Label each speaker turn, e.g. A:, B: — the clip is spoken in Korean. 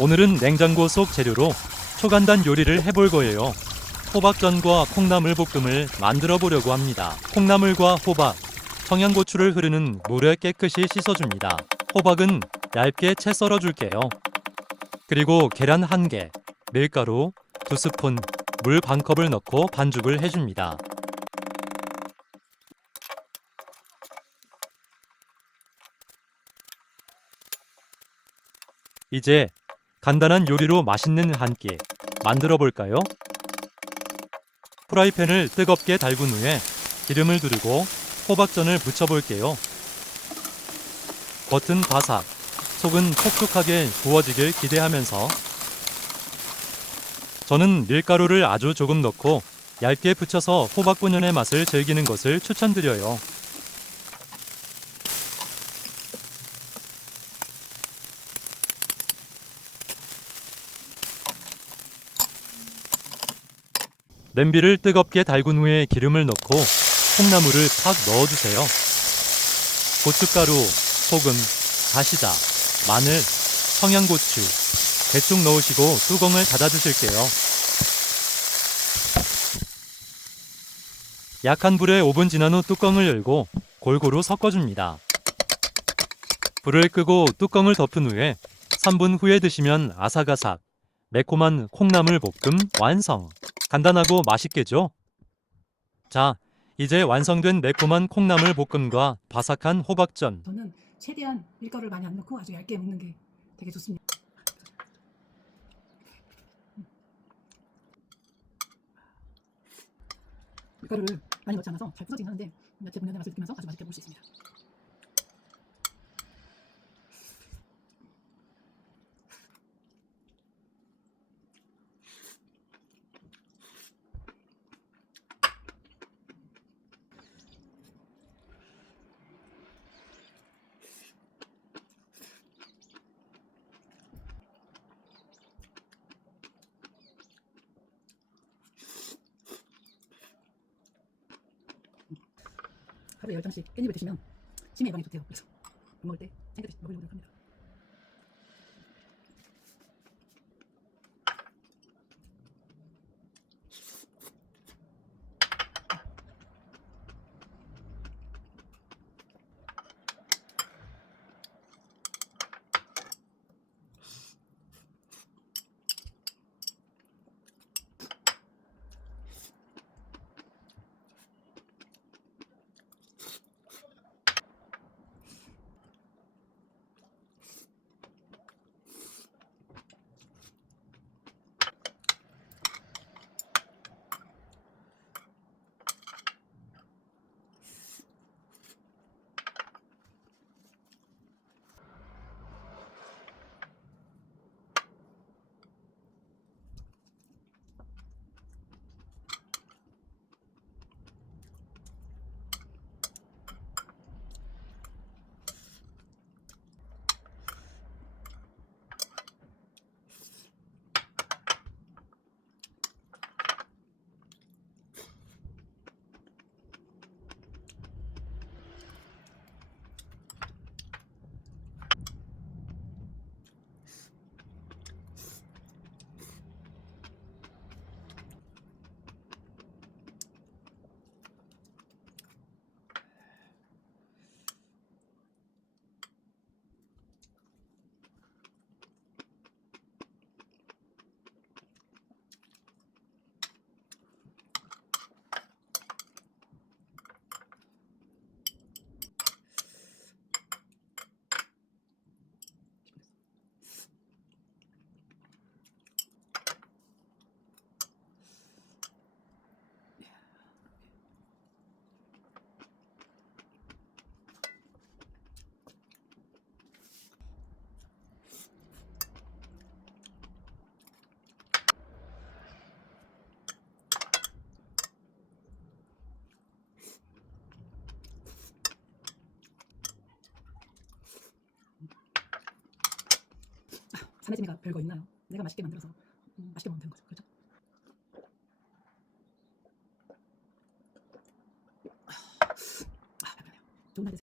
A: 오늘은 냉장고 속 재료로 초간단 요리를 해볼 거예요. 호박전과 콩나물 볶음을 만들어 보려고 합니다. 콩나물과 호박, 청양고추를 흐르는 물에 깨끗이 씻어줍니다. 호박은 얇게 채 썰어줄게요. 그리고 계란 한 개, 밀가루 두 스푼, 물 반 컵을 넣고 반죽을 해줍니다. 이제 간단한 요리로 맛있는 한 끼 만들어 볼까요? 프라이팬을 뜨겁게 달군 후에 기름을 두르고 호박전을 부쳐 볼게요. 겉은 바삭, 속은 촉촉하게 구워지길 기대하면서 저는 밀가루를 아주 조금 넣고 얇게 붙여서 호박분연의 맛을 즐기는 것을 추천드려요. 냄비를 뜨겁게 달군 후에 기름을 넣고 콩나물을 팍 넣어주세요. 고춧가루, 소금, 다시다, 마늘, 청양고추 대충 넣으시고 뚜껑을 닫아주실게요. 약한 불에 5분 지난 후 뚜껑을 열고 골고루 섞어줍니다. 불을 끄고 뚜껑을 덮은 후에 3분 후에 드시면 아삭아삭 매콤한 콩나물 볶음 완성. 간단하고 맛있겠죠? 자, 이제 완성된 매콤한 콩나물 볶음과 바삭한 호박전.
B: 저는 최대한 밀가루를 많이 안 넣고 아주 얇게 먹는 게 되게 좋습니다. 밀가루를 많이 넣지 않아서 잘 부서지긴 하는데 야채 본연의 맛을 느끼면서 아주 맛있게 먹을 수 있습니다. 하루에 10장씩 깻잎을 드시면 치매 예방에 좋대요. 그래서 밥 먹을 때 챙겨 드시 먹으려고 합니다. 사내지미가 별거 있나요? 내가 맛있게 만들어서 음, 맛있게 먹으면 되는 거죠. 그렇죠? 아, 배불러요. 좋은 날 되세요.